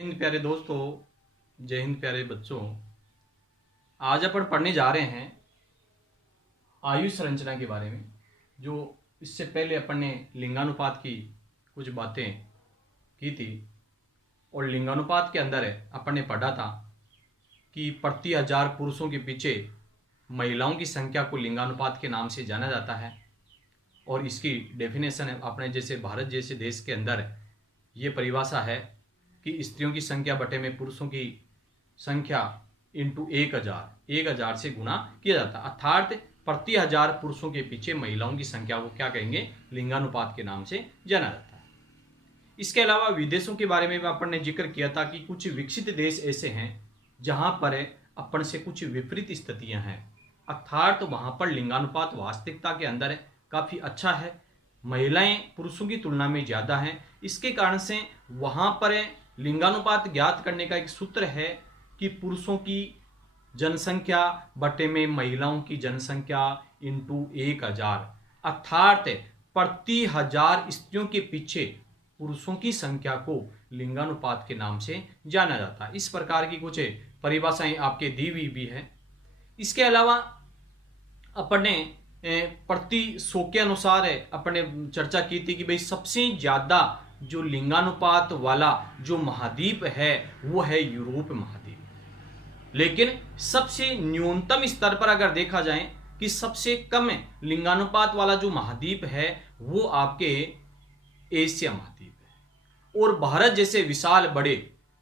हिंद प्यारे दोस्तों, जय हिंद प्यारे बच्चों। आज अपन पढ़ने जा रहे हैं आयु संरचना के बारे में। जो इससे पहले अपन ने लिंगानुपात की कुछ बातें की थी और लिंगानुपात के अंदर अपन ने पढ़ा था कि प्रति 1000 पुरुषों के पीछे महिलाओं की संख्या को लिंगानुपात के नाम से जाना जाता है। और इसकी डेफिनेशन है अपने जैसे भारत जैसे देश के अंदर ये परिभाषा है कि स्त्रियों की संख्या बटे में पुरुषों की संख्या इंटू 1000 से गुना किया जाता है। अर्थात प्रति 1000 पुरुषों के पीछे महिलाओं की संख्या को क्या कहेंगे, लिंगानुपात के नाम से जाना जाता है। इसके अलावा विदेशों के बारे में अपन ने जिक्र किया था कि कुछ विकसित देश ऐसे हैं जहां पर अपन से कुछ विपरीत स्थितियां हैं, अर्थात वहां पर लिंगानुपात वास्तविकता के अंदर काफी अच्छा है, महिलाएं पुरुषों की तुलना में ज्यादा हैं। इसके कारण से वहां पर लिंगानुपात ज्ञात करने का एक सूत्र है कि पुरुषों की जनसंख्या बटे में महिलाओं की जनसंख्या इंटू 1000, अर्थात प्रति 1000 स्त्रियों के पीछे पुरुषों की संख्या को लिंगानुपात के नाम से जाना जाता है। इस प्रकार की कुछ परिभाषाएं आपके दी हुई भी है। इसके अलावा अपन ने प्रति 100 के अनुसार अपन ने चर्चा की थी कि भाई सबसे ज्यादा जो लिंगानुपात वाला जो महाद्वीप है वो है यूरोप महाद्वीप। लेकिन सबसे न्यूनतम स्तर पर अगर देखा जाए कि सबसे कम लिंगानुपात वाला जो महाद्वीप है वो आपके एशिया महाद्वीप है। और भारत जैसे विशाल बड़े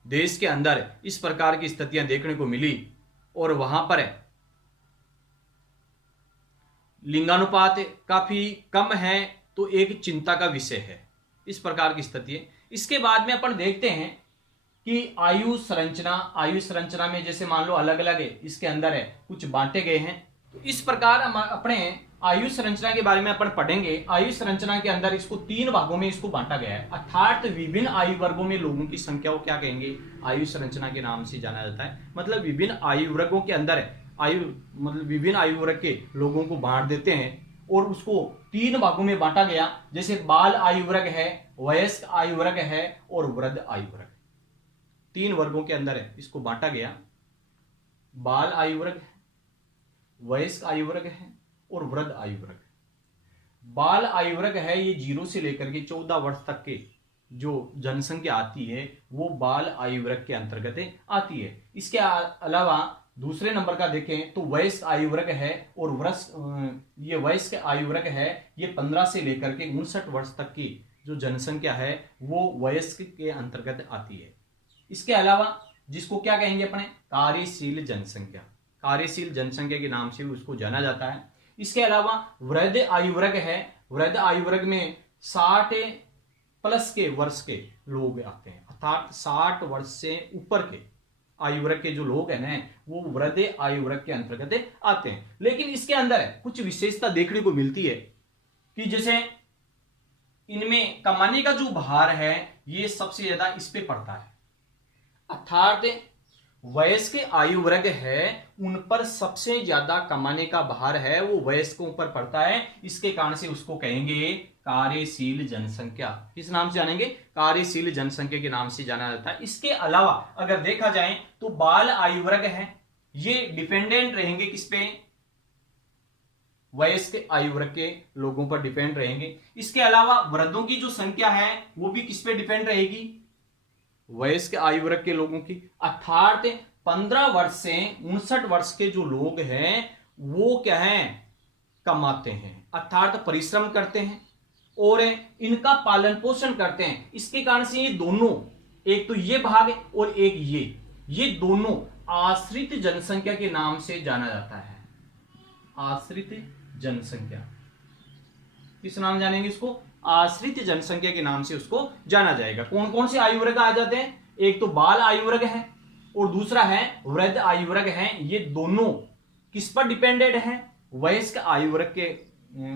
देश के अंदर इस प्रकार की स्थितियां देखने को मिली और वहां पर लिंगानुपात काफी कम है, तो एक चिंता का विषय है। इस प्रकार की स्थिति है। इसके बाद में अपन देखते हैं कि आयु संरचना में जैसे मान लो अलग अलग है, इसके अंदर है कुछ बांटे गए हैं। तो इस प्रकार अपने आयु संरचना के बारे में अपन पढ़ेंगे। आयु संरचना के अंदर इसको 3 भागों में इसको बांटा गया है, अर्थात विभिन्न आयु वर्गों में लोगों की संख्या को क्या कहेंगे, आयु संरचना के नाम से जाना जाता है। मतलब विभिन्न आयु वर्गों के अंदर विभिन्न आयु वर्ग के लोगों को बांट देते हैं और उसको 3 भागों में बांटा गया। जैसे बाल आयु वर्ग है, वयस्क आयु वर्ग है और वृद्ध आयु वर्ग। 3 वर्गों के अंदर है इसको बांटा गया। बाल आयु वर्ग है, वयस्क आयु वर्ग है और वृद्ध आयु वर्ग। बाल आयु वर्ग है ये 0 से लेकर के 14 वर्ष तक के जो जनसंख्या आती है वो बाल आयु वर्ग के अंतर्गत आती है। इसके अलावा दूसरे नंबर का देखें तो वयस्क आयु वर्ग है और ये वयस्क आयु वर्ग है ये 15 से लेकर के 59 वर्ष तक की जो जनसंख्या है वो वयस्क के अंतर्गत आती है। इसके अलावा जिसको क्या कहेंगे अपने, कार्यशील जनसंख्या, कार्यशील जनसंख्या के नाम से उसको जाना जाता है। इसके अलावा वृद्ध आयु वर्ग है, वृद्ध आयु वर्ग में 60 प्लस के वर्ष के लोग आते हैं, अर्थात 60 वर्ष से ऊपर के आयु वर्ग के जो लोग हैं ना वो वृद्ध आयु वर्ग के अंतर्गत आते हैं। लेकिन इसके अंदर कुछ विशेषता देखने को मिलती है कि जैसे इनमें कमाने का जो भार है ये सबसे ज्यादा इस पे पड़ता है, अर्थात वयस्क आयु वर्ग है उन पर सबसे ज्यादा कमाने का भार है वो वयस्कों पर पड़ता है। इसके कारण से उसको कहेंगे कार्यशील जनसंख्या। किस नाम से जानेंगे, कार्यशील जनसंख्या के नाम से जाना जाता है। इसके अलावा अगर देखा जाए तो बाल आयु वर्ग है ये डिपेंडेंट रहेंगे किस पे, वयस्क आयु वर्ग के लोगों पर डिपेंड रहेंगे। इसके अलावा वृद्धों की जो संख्या है वो भी किस पे डिपेंड रहेगी, वयस्क आयु वर्ग के लोगों की, अर्थात 15 वर्ष से 59 वर्ष के जो लोग हैं वो क्या है, कमाते हैं, अर्थात परिश्रम करते हैं और इनका पालन पोषण करते हैं। इसके कारण से ये दोनों, एक तो ये भाग और एक ये दोनों आश्रित जनसंख्या के नाम से जाना जाता है। आश्रित जनसंख्या, किस नाम जानेंगे इसको, आश्रित जनसंख्या के नाम से उसको जाना जाएगा। कौन कौन से आयु वर्ग आ जाते हैं, एक तो बाल आयु वर्ग है और दूसरा है वृद्ध आयु वर्ग है। ये दोनों किस पर डिपेंडेड है, वयस्क आयु वर्ग के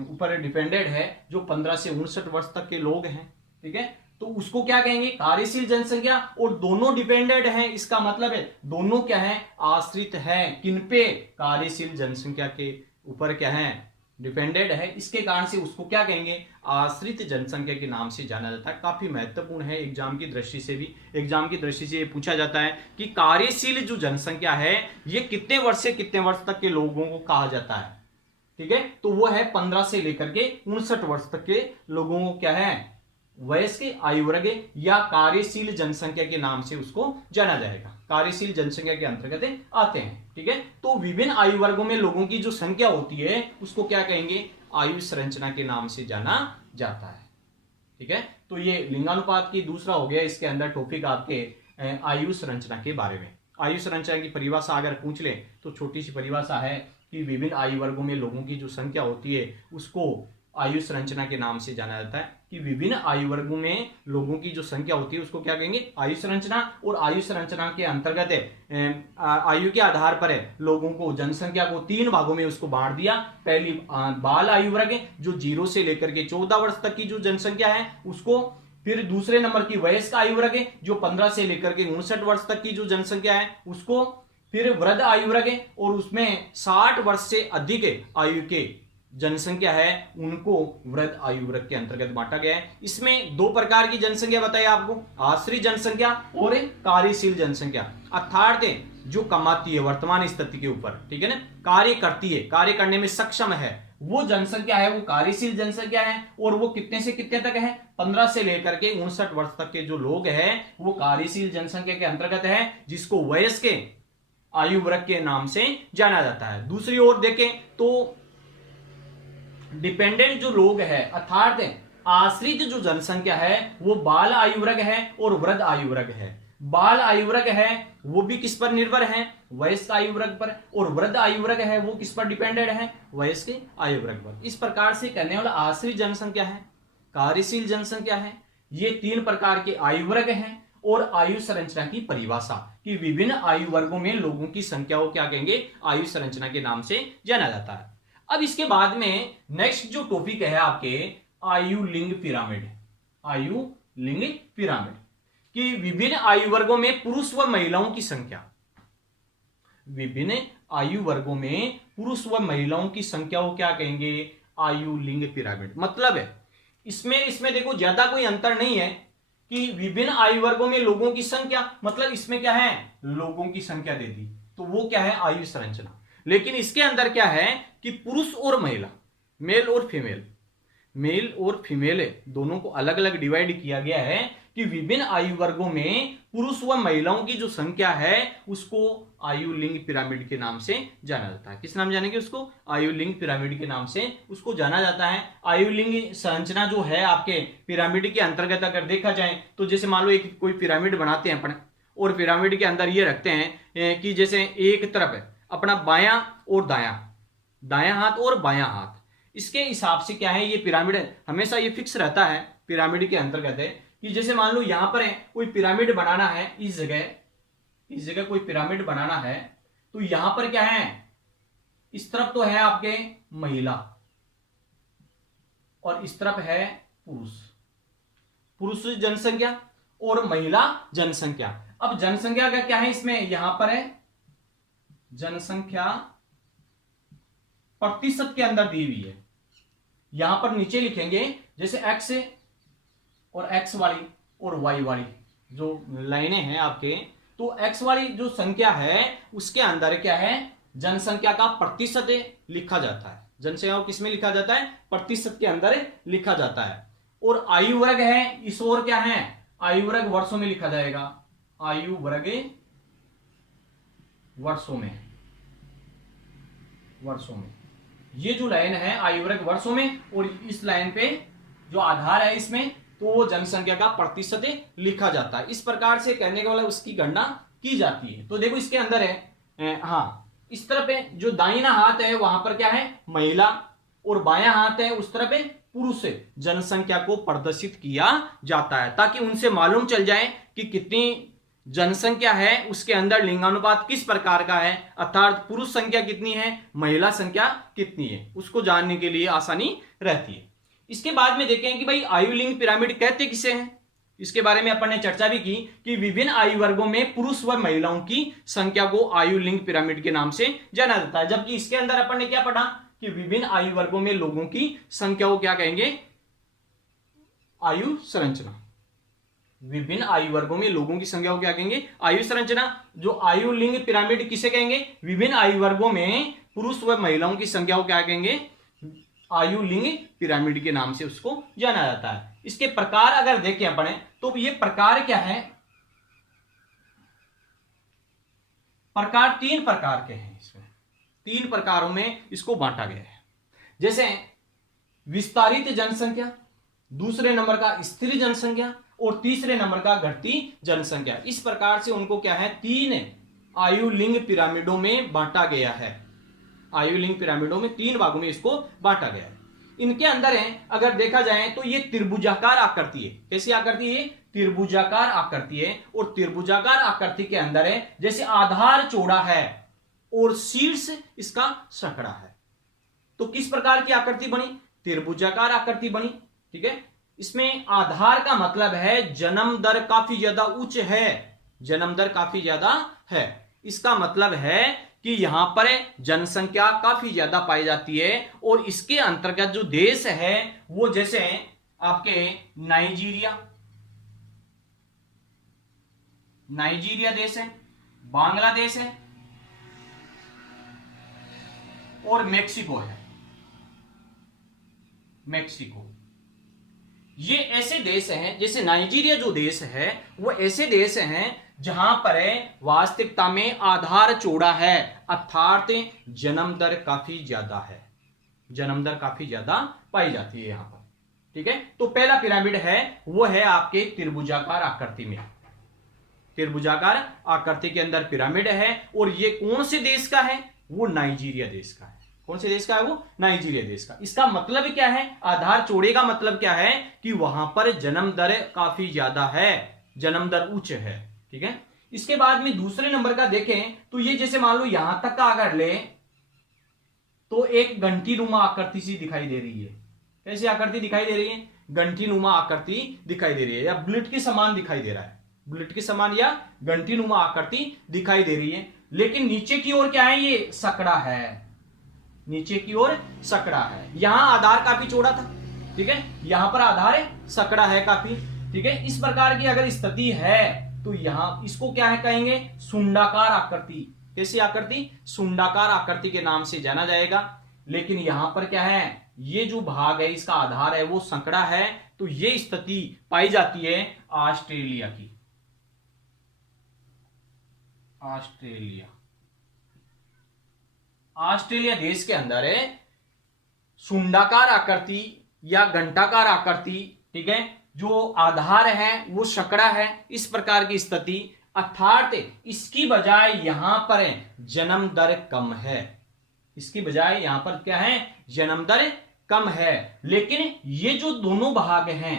ऊपर डिपेंडेड है जो 15 से 59 वर्ष तक के लोग हैं। ठीक है, तो उसको क्या कहेंगे, कार्यशील जनसंख्या। और दोनों डिपेंडेड है, इसका मतलब है दोनों क्या है, आश्रित है किन पे, कार्यशील जनसंख्या के ऊपर क्या है, डिपेंडेंट है, इसके कारण से उसको क्या कहेंगे, आश्रित जनसंख्या के नाम से जाना जाता है। काफी महत्वपूर्ण है, एग्जाम की दृष्टि से भी, एग्जाम की दृष्टि से ये पूछा जाता है कि कार्यशील जो जनसंख्या है ये कितने वर्ष से कितने वर्ष तक के लोगों को कहा जाता है। ठीक है, तो वो है 15 से लेकर के 59 वर्ष तक के लोगों को क्या है, वयस्क आयु वर्ग या कार्यशील जनसंख्या के नाम से उसको जाना जाएगा, कार्यशील जनसंख्या के अंतर्गत आते हैं। ठीक है, तो विभिन्न आयु वर्गों में लोगों की जो संख्या होती है उसको क्या कहेंगे, आयु संरचना के नाम से जाना जाता है। ठीक है, तो ये लिंगानुपात की दूसरा हो गया, इसके अंदर टॉपिक आपके आयु संरचना के बारे में। आयु संरचना की परिभाषा अगर पूछ ले तो छोटी सी परिभाषा है कि विभिन्न आयु वर्गों में लोगों की जो संख्या होती है उसको आयु संरचना के नाम से जाना जाता है। कि विभिन्न आयु वर्गों में लोगों की जो संख्या होती है उसको क्या कहेंगे, आयु संरचना। और आयु संरचना के अंतर्गत आयु के आधार पर लोगों को, जनसंख्या को 3 भागों में उसको बांट दिया। पहली बाल आयु वर्ग जो 0 से लेकर के 14 वर्ष तक की जो जनसंख्या है उसको, फिर दूसरे नंबर की वयस्क आयु वर्ग जो 15 से लेकर के 59 वर्ष तक की जो जनसंख्या है उसको, फिर वृद्ध आयु वर्ग और उसमें 60 वर्ष से अधिक आयु के जनसंख्या है उनको वृद्ध आयु वर्ग के अंतर्गत बांटा गया है। इसमें 2 प्रकार की जनसंख्या बताई आपको, आश्रित जनसंख्या और कार्यशील जनसंख्या। अर्थात जो कमाती है वर्तमान स्थिति के ऊपर, ठीक है ना, कार्य करती है, कार्य करने में सक्षम है, वो जनसंख्या है वो कार्यशील जनसंख्या है। और वो कितने से कितने तक है, 15 से लेकर के 59 वर्ष तक के जो लोग हैं वो कार्यशील जनसंख्या के अंतर्गत है, जिसको वयस्क आयु वर्ग के नाम से जाना जाता है। दूसरी ओर देखें तो डिपेंडेंट जो लोग है अर्थात आश्रित जो जनसंख्या है वो बाल आयु वर्ग है और वृद्ध आयु वर्ग है। बाल आयु वर्ग है वो भी किस पर निर्भर है, वयस्क आयु वर्ग पर, और वृद्ध आयु वर्ग है वो किस पर डिपेंडेंट है, वयस्क आयु वर्ग पर। इस प्रकार से कहने वाला आश्रित जनसंख्या है, कार्यशील जनसंख्या है, ये 3 प्रकार के आयु वर्ग हैं। और आयु संरचना की परिभाषा कि विभिन्न आयु वर्गों में लोगों की संख्या को क्या कहेंगे, आयु संरचना के नाम से जाना जाता है। अब इसके बाद में नेक्स्ट जो टॉपिक है आपके आयु लिंग पिरामिड। आयु लिंग पिरामिड कि विभिन्न आयु वर्गों में पुरुष व महिलाओं की संख्या, विभिन्न आयु वर्गों में पुरुष व महिलाओं की संख्या को क्या कहेंगे, आयु लिंग पिरामिड। मतलब है इसमें देखो ज्यादा कोई अंतर नहीं है कि विभिन्न आयु वर्गों में लोगों की संख्या, मतलब इसमें क्या है, लोगों की संख्या दे दी तो वो क्या है, आयु संरचना। लेकिन इसके अंदर क्या है कि पुरुष और महिला, मेल और फीमेल, मेल और फीमेल दोनों को अलग अलग डिवाइड किया गया है कि विभिन्न आयु वर्गों में पुरुष व महिलाओं की जो संख्या है उसको आयु लिंग पिरामिड के नाम से जाना जाता है। किस नाम जानेंगे उसको, आयु लिंग पिरामिड के नाम से उसको जाना जाता है। आयु लिंग संरचना जो है आपके पिरामिड के अंतर्गत अगर देखा जाए तो जैसे मान लो एक कोई पिरामिड बनाते हैं अपन, और पिरामिड के अंदर ये रखते हैं कि जैसे एक तरफ है अपना बायां और दायां, दायां हाथ और बायां हाथ, इसके हिसाब से क्या है ये पिरामिड हमेशा ये फिक्स रहता है पिरामिड के अंतर्गत है कि जैसे मान लो यहां पर है कोई पिरामिड बनाना है, इस जगह कोई पिरामिड बनाना है तो यहां पर क्या है, इस तरफ तो है आपके महिला और इस तरफ है पुरुष, पुरुष जनसंख्या और महिला जनसंख्या। अब जनसंख्या का क्या है इसमें, यहां पर है जनसंख्या प्रतिशत के अंदर दी हुई है, यहां पर नीचे लिखेंगे जैसे एक्स और एक्स वाली और वाई वाली जो लाइनें हैं आपके, तो एक्स वाली जो संख्या है उसके अंदर क्या है, जनसंख्या का प्रतिशत लिखा जाता है। जनसंख्या को किसमें लिखा जाता है, प्रतिशत के अंदर लिखा जाता है। और आयु वर्ग है इस ओर क्या है, आयु वर्ग वर्षों में लिखा जाएगा, आयु वर्ग वर्षों में, वर्षों में ये जो लाइन है आयु वर्ग वर्षों में, और इस लाइन पे जो आधार है इसमें तो वो जनसंख्या का प्रतिशत लिखा जाता है। इस प्रकार से कहने का मतलब उसकी गणना की जाती है। तो देखो इसके अंदर है हाँ, इस तरफ है जो दाहिना हाथ है वहां पर क्या है महिला और बायां हाथ है उस तरफ है पुरुष जनसंख्या को प्रदर्शित किया जाता है, ताकि उनसे मालूम चल जाए कि कितनी जनसंख्या है, उसके अंदर लिंगानुपात किस प्रकार का है, अर्थात पुरुष संख्या कितनी है, महिला संख्या कितनी है, उसको जानने के लिए आसानी रहती है। इसके बाद में देखें कि भाई आयु लिंग पिरामिड कहते किसे हैं, इसके बारे में अपन ने चर्चा भी की कि विभिन्न आयु वर्गों में पुरुष व महिलाओं की संख्या को आयु लिंग पिरामिड के नाम से जाना जाता है। जबकि इसके अंदर अपन ने क्या पढ़ा कि विभिन्न आयु वर्गों में लोगों की संख्या को क्या कहेंगे, आयु संरचना। विभिन्न आयु वर्गों में लोगों की संख्या को क्या कहेंगे, आयु संरचना। जो आयु लिंग पिरामिड किसे कहेंगे, विभिन्न आयु वर्गों में पुरुष व महिलाओं की संख्या को क्या कहेंगे, आयु लिंग पिरामिड के नाम से उसको जाना जाता है। इसके प्रकार अगर देखें अपने तो ये प्रकार क्या है, प्रकार 3 प्रकार के हैं। इसमें 3 प्रकारों में इसको बांटा गया है। जैसे विस्तारित जनसंख्या, दूसरे नंबर का स्थिर जनसंख्या और तीसरे नंबर का घटती जनसंख्या। इस प्रकार से उनको क्या है, 3 आयु लिंग पिरामिडों में बांटा गया है। आयु लिंग पिरामिडों में 3 भागों में इसको बांटा गया है। इनके अंदर है अगर देखा जाए तो ये त्रिभुजाकार आकृति है। कैसी आकृति है, त्रिभुजाकार आकृति है। और त्रिभुजाकार आकृति के अंदर है जैसे आधार चौड़ा है और शीर्ष इसका सकड़ा है। तो किस प्रकार की आकृति बनी, त्रिभुजाकार आकृति बनी। ठीक है, इसमें आधार का मतलब है जन्म दर काफी ज्यादा उच्च है, जन्म दर काफी ज्यादा है। इसका मतलब है कि यहां पर जनसंख्या काफी ज्यादा पाई जाती है। और इसके अंतर्गत जो देश है वो जैसे आपके नाइजीरिया देश है, बांग्लादेश है और मेक्सिको है। मेक्सिको ये ऐसे देश हैं, जैसे नाइजीरिया जो देश है वो ऐसे देश हैं जहां पर वास्तविकता में आधार चौड़ा है, अर्थात जन्म दर काफी ज्यादा है, जन्म दर काफी ज्यादा पाई जाती है यहां पर। ठीक है, तो पहला पिरामिड है वो है आपके त्रिभुजाकार आकृति में, त्रिभुजाकार आकृति के अंदर पिरामिड है। और ये कौन से देश का है, वो नाइजीरिया देश का है। कौन से देश का है वो, नाइजीरिया देश का। इसका मतलब क्या है, आधार चौड़े का मतलब क्या है कि वहां पर जन्म दर काफी ज्यादा है, जन्म दर उच्च है। ठीक है, इसके बाद में दूसरे नंबर का देखें तो ये जैसे मान लो यहां तक का अगर ले तो एक घंटी नुमा आकृति सी दिखाई दे रही है। कैसी आकृति दिखाई दे रही है, घंटी नुमा आकृति दिखाई दे रही है, या बुलेट के समान दिखाई दे रहा है, बुलेट के समान या घंटी नुमा आकृति दिखाई दे रही है। लेकिन नीचे की ओर क्या है, ये सकड़ा है, नीचे की ओर सकड़ा है। यहां आधार काफी चौड़ा था। ठीक है, यहां पर आधार सकड़ा है काफी। ठीक है, इस प्रकार की अगर स्थिति है तो यहां इसको क्या है कहेंगे, सुंडाकार आकृति। कैसी आकृति, सुंडाकार आकृति के नाम से जाना जाएगा। लेकिन यहां पर क्या है, ये जो भाग है इसका आधार है वो संकड़ा है। तो ये स्थिति पाई जाती है ऑस्ट्रेलिया की, ऑस्ट्रेलिया, ऑस्ट्रेलिया देश के अंदर है सुंडाकार आकृति या घंटाकार आकृति। ठीक है, जो आधार है वो सकड़ा है, इस प्रकार की स्थिति। अर्थात इसकी बजाय यहां पर जन्म दर कम है, इसकी बजाय यहां पर क्या है, जन्म दर कम है। लेकिन ये जो दोनों भाग हैं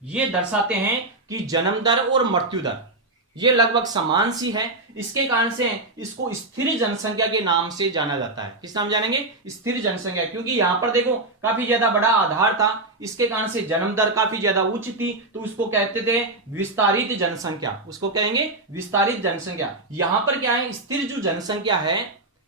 ये दर्शाते हैं कि जन्म दर और मृत्यु दर ये लगभग समान सी है। इसके कारण से इसको स्थिर जनसंख्या के नाम से जाना जाता है। किस नाम जानेंगे, स्थिर जनसंख्या। क्योंकि यहां पर देखो काफी ज्यादा बड़ा आधार था, इसके कारण से जन्म दर काफी ज्यादा उच्च थी, तो उसको कहते थे विस्तारित जनसंख्या, उसको कहेंगे विस्तारित जनसंख्या। यहां पर क्या है, स्थिर जो जनसंख्या है,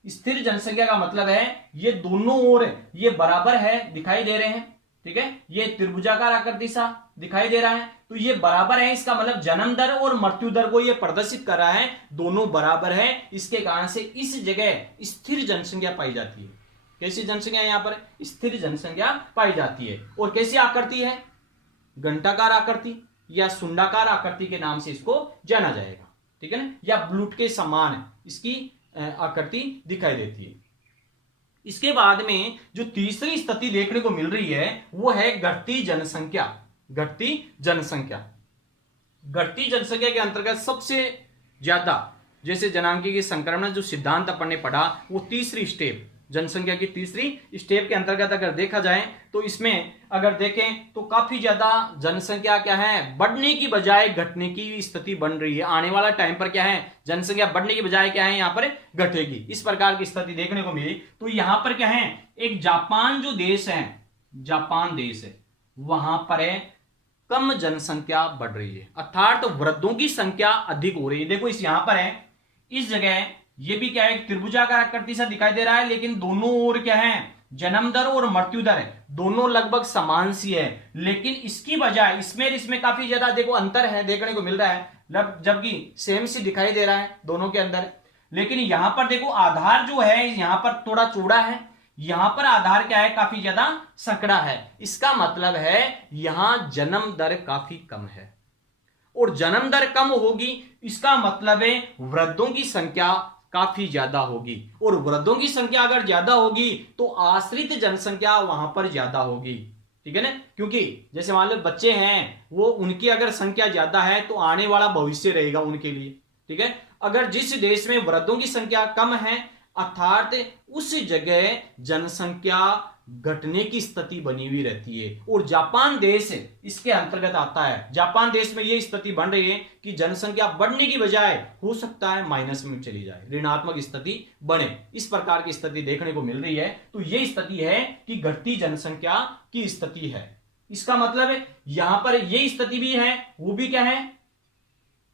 स्थिर जनसंख्या का मतलब है ये दोनों ओर ये बराबर है, दिखाई दे रहे हैं। ठीक है, ये त्रिभुजाकार आकृति सा दिखाई दे रहा है, तो ये बराबर है। इसका मतलब जन्म दर और मृत्यु दर को ये प्रदर्शित कर रहा है, दोनों बराबर है। इसके कारण से इस जगह स्थिर जनसंख्या पाई जाती है। कैसी जनसंख्या, यहां पर स्थिर जनसंख्या पाई जाती है। और कैसी आकृति है, घंटाकार आकृति या सुंडाकार आकृति के नाम से इसको जाना जाएगा। ठीक है ना, या ब्लूट के समान इसकी आकृति दिखाई देती है। इसके बाद में जो तीसरी स्थिति देखने को मिल रही है वो है घटती जनसंख्या। घटती जनसंख्या, घटती जनसंख्या के अंतर्गत सबसे ज्यादा जैसे जनांकीय संक्रमण जो सिद्धांत अपन ने पढ़ा वो तीसरी स्टेप, जनसंख्या की तीसरी स्टेप के अंतर्गत अगर देखा जाए तो इसमें अगर देखें तो काफी ज्यादा जनसंख्या क्या है, बढ़ने की बजाय घटने की स्थिति बन रही है। आने वाला टाइम पर क्या है, जनसंख्या बढ़ने की बजाय क्या है, यहां पर घटेगी। इस प्रकार की स्थिति देखने को मिली। तो यहां पर क्या है, एक जापान जो देश है, जापान देश है, वहां पर है कम जनसंख्या बढ़ रही है, अर्थात वृद्धों की संख्या अधिक हो रही है। देखो इस यहां पर है, इस जगह ये भी क्या है, त्रिभुजाकार आकृति सा दिखाई दे रहा है, लेकिन दोनों ओर क्या है, जन्म दर और मृत्यु दर दोनों लगभग समान सी है, लेकिन इसकी बजाय इसमें काफी ज्यादा देखो अंतर है देखने को मिल रहा है, जबकि सेम सी दिखाई दे रहा है दोनों के अंदर। लेकिन यहां पर देखो आधार जो है यहां पर थोड़ा चौड़ा है, यहां पर आधार क्या है काफी ज्यादा संकड़ा है। इसका मतलब है यहां जन्म दर काफी कम है, और जन्म दर कम होगी इसका मतलब है वृद्धों की संख्या काफी ज्यादा होगी, और वृद्धों की संख्या अगर ज्यादा होगी तो आश्रित जनसंख्या वहां पर ज्यादा होगी। ठीक है ना, क्योंकि जैसे मान लो बच्चे हैं वो उनकी अगर संख्या ज्यादा है तो आने वाला भविष्य रहेगा उनके लिए। ठीक है, अगर जिस देश में वृद्धों की संख्या कम है अर्थात उस जगह जनसंख्या घटने की स्थिति बनी हुई रहती है, और जापान देश इसके अंतर्गत आता है। जापान देश में यह स्थिति बन रही है कि जनसंख्या बढ़ने की बजाय हो सकता है माइनस में चली जाए, ऋणात्मक स्थिति बने, इस प्रकार की स्थिति देखने को मिल रही है। तो यह स्थिति है कि घटती जनसंख्या की स्थिति है। इसका मतलब है यहां पर यह स्थिति भी है, वो भी क्या है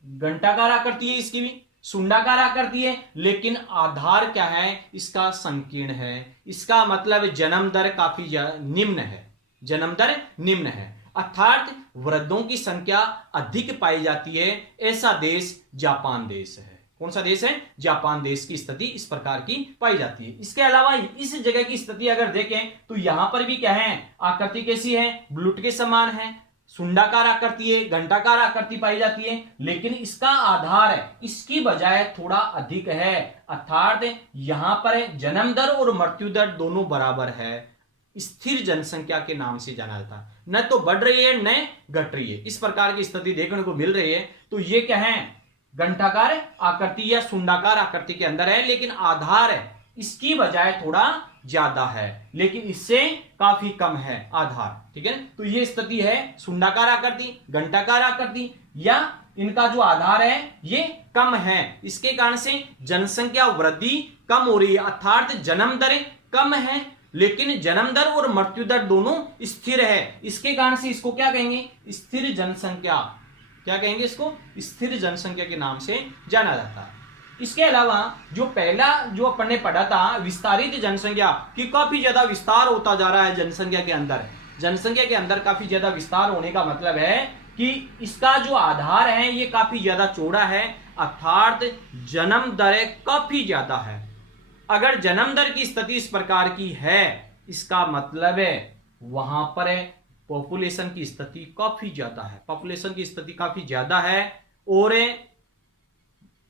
घंटाकार आकृति है, इसकी भी सुंडाकार आकृति है, लेकिन आधार क्या है इसका संकीर्ण है। इसका मतलब जन्म दर काफी निम्न है, जन्म दर निम्न है, अर्थात वृद्धों की संख्या अधिक पाई जाती है। ऐसा देश जापान देश है। कौन सा देश है? जापान देश की स्थिति इस प्रकार की पाई जाती है। इसके अलावा इस जगह की स्थिति अगर देखें तो यहां पर भी क्या है आकृति कैसी है, ब्लूट के समान है, सुंडाकार आकृति है, घंटाकार आकृति पाई जाती है, लेकिन इसका आधार है इसकी बजाय थोड़ा अधिक है, अर्थात यहां पर जन्म दर और मृत्यु दर दोनों बराबर है। स्थिर जनसंख्या के नाम से जाना जाता है, न तो बढ़ रही है न घट रही है, इस प्रकार की स्थिति देखने को मिल रही है। तो ये क्या है घंटाकार आकृति या सुंडाकार आकृति के अंदर है, लेकिन आधार है इसकी बजाय थोड़ा ज्यादा है, लेकिन इससे काफी कम है आधार। ठीक है, तो ये स्थिति है सुंडाकार आकृति, घंटाकार आकृति, या इनका जो आधार है ये कम है, इसके कारण से जनसंख्या वृद्धि कम हो रही है, अर्थात जन्म दर कम है लेकिन जन्म दर और मृत्यु दर दोनों स्थिर है। इसके कारण से इसको क्या कहेंगे स्थिर जनसंख्या, क्या कहेंगे इसको स्थिर जनसंख्या के नाम से जाना जाता है। इसके अलावा जो पहला जो अपन ने पढ़ा था विस्तारित जनसंख्या कि काफी ज्यादा विस्तार होता जा रहा है जनसंख्या के अंदर, जनसंख्या के अंदर काफी ज्यादा विस्तार होने का मतलब है कि इसका जो आधार है ये काफी ज्यादा चौड़ा है, अर्थात जन्म दर काफी ज्यादा है। अगर जन्म दर की स्थिति इस प्रकार की है इसका मतलब है वहां पर पॉपुलेशन की स्थिति काफी ज्यादा है, पॉपुलेशन की स्थिति काफी ज्यादा है, और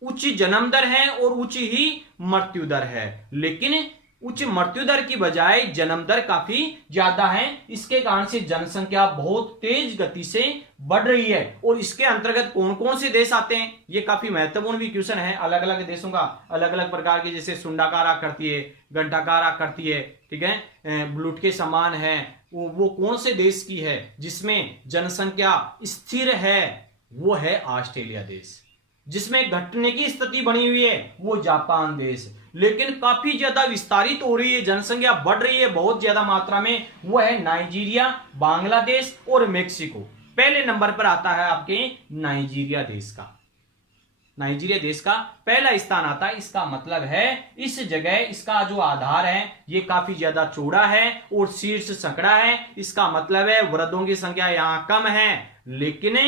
उच्च जन्म दर है और उच्च ही मृत्यु दर है, लेकिन उच्च मृत्यु दर की बजाय जन्म दर काफी ज्यादा है। इसके कारण से जनसंख्या बहुत तेज गति से बढ़ रही है। और इसके अंतर्गत कौन कौन से देश आते हैं ये काफी महत्वपूर्ण भी क्वेश्चन है। अलग अलग देशों का अलग अलग प्रकार के, जैसे सुंडाकार आकृति है, घंटाकार आकृति है, ठीक है, ब्लूट के समान है, वो कौन से देश की है जिसमें जनसंख्या स्थिर है, वो है ऑस्ट्रेलिया देश। जिसमें घटने की स्थिति बनी हुई है वो जापान देश, लेकिन काफी ज्यादा विस्तारित हो रही है, जनसंख्या बढ़ रही है बहुत ज्यादा मात्रा में, वो है नाइजीरिया, बांग्लादेश और मेक्सिको। पहले नंबर पर आता है आपके नाइजीरिया देश का, नाइजीरिया देश का पहला स्थान आता है। इसका मतलब है इस जगह इसका जो आधार है ये काफी ज्यादा चौड़ा है और शीर्ष संकड़ा है। इसका मतलब है वृद्धों की संख्या यहां कम है लेकिन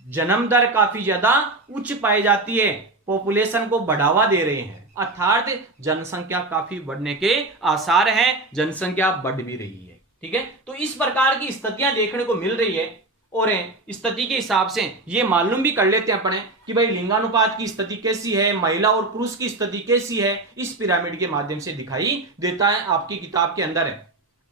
जन्म दर काफी ज्यादा उच्च पाई जाती है, पॉपुलेशन को बढ़ावा दे रहे हैं, अर्थात जनसंख्या काफी बढ़ने के आसार हैं, जनसंख्या बढ़ भी रही है। ठीक है, तो इस प्रकार की स्थितियां देखने को मिल रही है। और स्थिति के हिसाब से ये मालूम भी कर लेते हैं अपने कि भाई लिंगानुपात की स्थिति कैसी है, महिला और पुरुष की स्थिति कैसी है, इस पिरामिड के माध्यम से दिखाई देता है। आपकी किताब के अंदर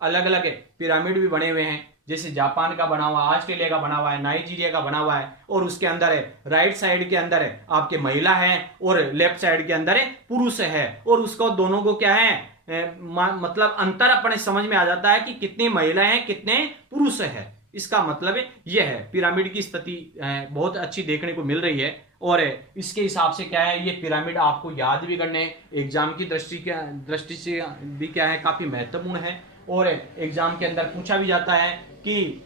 अलग अलग पिरामिड भी बने हुए हैं, जैसे जापान का बना हुआ, ऑस्ट्रेलिया का बना हुआ है, नाइजीरिया का बना हुआ है, और उसके अंदर राइट साइड के अंदर आपके महिला है और लेफ्ट साइड के अंदर पुरुष है, और उसको दोनों को क्या है मतलब अंतर अपने समझ में आ जाता है कि कितनी महिलाएं हैं कितने पुरुष है। इसका मतलब यह है पिरामिड की स्थिति बहुत अच्छी देखने को मिल रही है। और इसके हिसाब से क्या है ये पिरामिड आपको याद भी करने एग्जाम की दृष्टि से भी क्या है काफी महत्वपूर्ण है, और एग्जाम के अंदर पूछा भी जाता है कि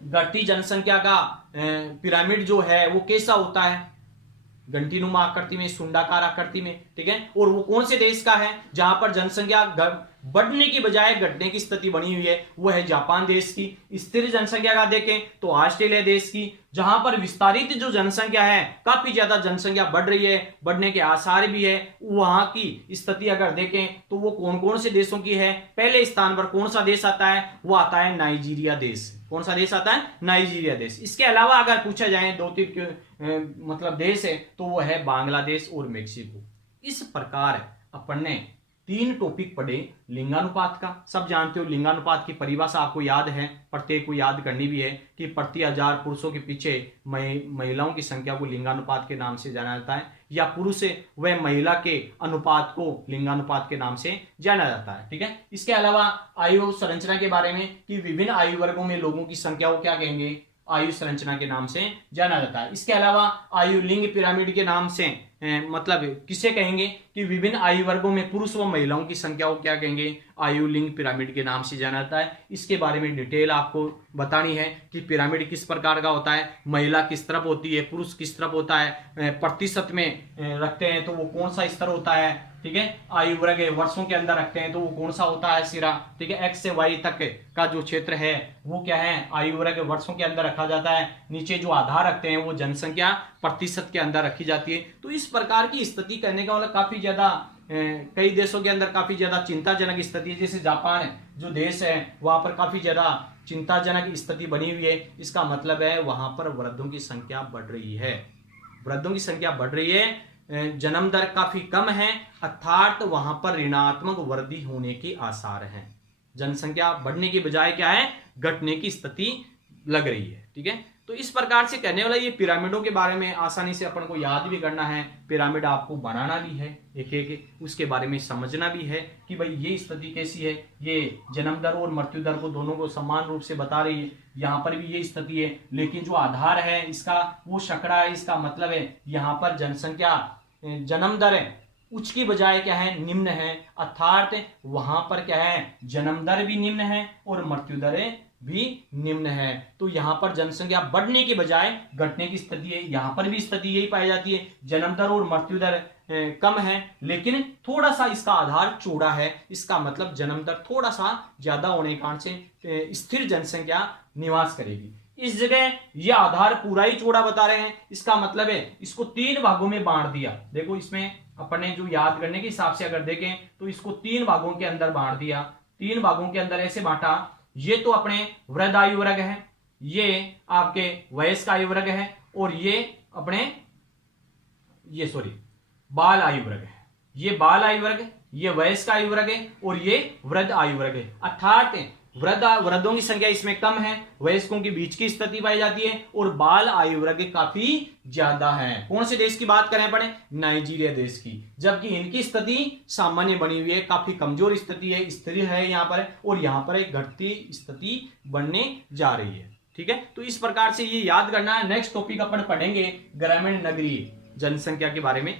घटती जनसंख्या का पिरामिड जो है वो कैसा होता है। घंटीनुमा आकृति में, सुंडाकार आकृति में, ठीक है। और वो कौन से देश का है जहां पर जनसंख्या बढ़ने की बजाय घटने की स्थिति बनी हुई है, वो है जापान देश की। स्थिर जनसंख्या का देखें तो ऑस्ट्रेलिया देश की, जहां पर विस्तारित जो जनसंख्या है, काफी ज्यादा जनसंख्या बढ़ रही है, बढ़ने के आसार भी है। वहां की स्थिति अगर देखें तो वो कौन कौन से देशों की है, पहले स्थान पर कौन सा देश आता है, वो आता है नाइजीरिया देश। कौन सा देश आता है, नाइजीरिया देश। इसके अलावा अगर पूछा जाए 2-3 मतलब देश है तो वो है बांग्लादेश और मेक्सिको। इस प्रकार अपन ने 3 टॉपिक पढ़े लिंगानुपात का। सब जानते हो लिंगानुपात की परिभाषा आपको याद है, प्रत्येक को याद करनी भी है कि प्रति 1000 पुरुषों के पीछे महिलाओं की संख्या को लिंगानुपात के नाम से जाना जाता है, या पुरुष वह महिला के अनुपात को लिंगानुपात के नाम से जाना जाता है, ठीक है। इसके अलावा आयु संरचना के बारे में कि विभिन्न आयु वर्गों में लोगों की संख्या को क्या कहेंगे, आयु संरचना के नाम से जाना जाता है। इसके अलावा आयु लिंग पिरामिड के नाम से मतलब किसे कहेंगे कि विभिन्न आयु वर्गों में पुरुष व महिलाओं की संख्या को क्या कहेंगे, आयु लिंग पिरामिड के नाम से जाना जाता है। इसके बारे में डिटेल आपको बतानी है कि पिरामिड किस प्रकार का होता है, महिला किस तरफ होती है, पुरुष किस तरफ होता है, प्रतिशत में रखते हैं तो वो कौन सा स्तर होता है, ठीक है। आयु वर्ग वर्षों के अंदर रखते हैं तो वो कौन सा होता है सिरा, ठीक है। एक्स से वाई तक का जो क्षेत्र है वो क्या है, आयु वर्ग वर्षों के अंदर रखा जाता है। नीचे जो आधार रखते हैं वो जनसंख्या प्रतिशत के अंदर रखी जाती है। तो इस प्रकार की स्थिति करने का मतलब काफी ज्यादा कई देशों के अंदर काफी ज्यादा चिंताजनक स्थिति है। जैसे जापान जो देश है वहां पर काफी ज्यादा चिंताजनक स्थिति बनी हुई है। इसका मतलब है वहां पर वृद्धों की संख्या बढ़ रही है, वृद्धों की संख्या बढ़ रही है, जन्म दर काफी कम है, अर्थात वहां पर ऋणात्मक वृद्धि होने के आसार हैं। जनसंख्या बढ़ने की बजाय क्या है, घटने की स्थिति लग रही है, ठीक है। तो इस प्रकार से करने वाला ये पिरामिडों के बारे में आसानी से अपन को याद भी करना है, पिरामिड आपको बनाना भी है एक एक, उसके बारे में समझना भी है कि भाई ये स्थिति कैसी है, ये जन्म दर और मृत्यु दर को दोनों को समान रूप से बता रही है। यहाँ पर भी ये स्थिति है, लेकिन जो आधार है इसका वो शकड़ा है। इसका मतलब है यहाँ पर जनसंख्या जन्म दर है उच्च की बजाय क्या है, निम्न है, अर्थात वहां पर क्या है, जन्म दर भी निम्न है और मृत्यु दर भी निम्न है। तो यहां पर जनसंख्या बढ़ने के बजाय घटने की स्थिति है। यहां पर भी स्थिति यही पाई जाती है, जन्म दर और मृत्यु दर कम है, लेकिन थोड़ा सा इसका आधार चौड़ा है। इसका मतलब जन्म दर थोड़ा सा ज्यादा होने के कारण से स्थिर जनसंख्या निवास करेगी। इस जगह यह आधार पूरा ही चौड़ा बता रहे हैं। इसका मतलब है इसको 3 भागों में बांट दिया। देखो इसमें अपने जो याद करने के हिसाब से अगर देखें तो इसको 3 भागों के अंदर बांट दिया। 3 भागों के अंदर ऐसे बांटा, ये तो अपने वृद्ध आयु वर्ग है, ये आपके वयस्क आयु वर्ग है, और ये अपने बाल आयु वर्ग है। ये बाल आयु वर्ग है, ये वयस्क आयु वर्ग है, और ये वृद्ध आयु वर्ग है। अर्थात वृद्धों की संख्या इसमें कम है, वयस्कों के बीच की स्थिति पाई जाती है, और बाल आयु वर्ग काफी ज्यादा है। कौन से देश की बात करें पड़े, नाइजीरिया देश की। जबकि इनकी स्थिति सामान्य बनी हुई है, काफी कमजोर स्थिति है, स्थिर है यहाँ पर, और यहाँ पर एक घटती स्थिति बनने जा रही है, ठीक है। तो इस प्रकार से ये याद करना है। नेक्स्ट टॉपिक अपन पढ़ेंगे ग्रामीण नगरीय जनसंख्या के बारे में,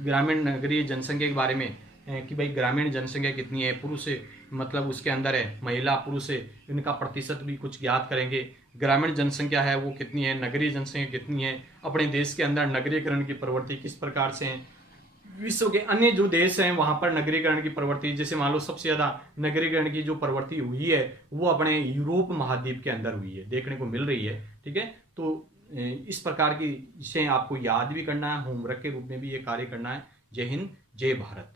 ग्रामीण नगरीय जनसंख्या के बारे में कि भाई ग्रामीण जनसंख्या कितनी है, पुरुष मतलब उसके अंदर है महिला पुरुष है, इनका प्रतिशत भी कुछ ज्ञात करेंगे। ग्रामीण जनसंख्या है वो कितनी है, नगरीय जनसंख्या कितनी है, अपने देश के अंदर नगरीकरण की प्रवृत्ति किस प्रकार से है, विश्व के अन्य जो देश हैं वहां पर नगरीकरण की प्रवृत्ति, जैसे मान लो सबसे ज्यादा नगरीकरण की जो प्रवृत्ति हुई है वो अपने यूरोप महाद्वीप के अंदर हुई है, देखने को मिल रही है, ठीक है। तो इस प्रकार की इसे आपको याद भी करना है, होमवर्क के रूप में भी ये कार्य करना है। जय हिंद, जय भारत।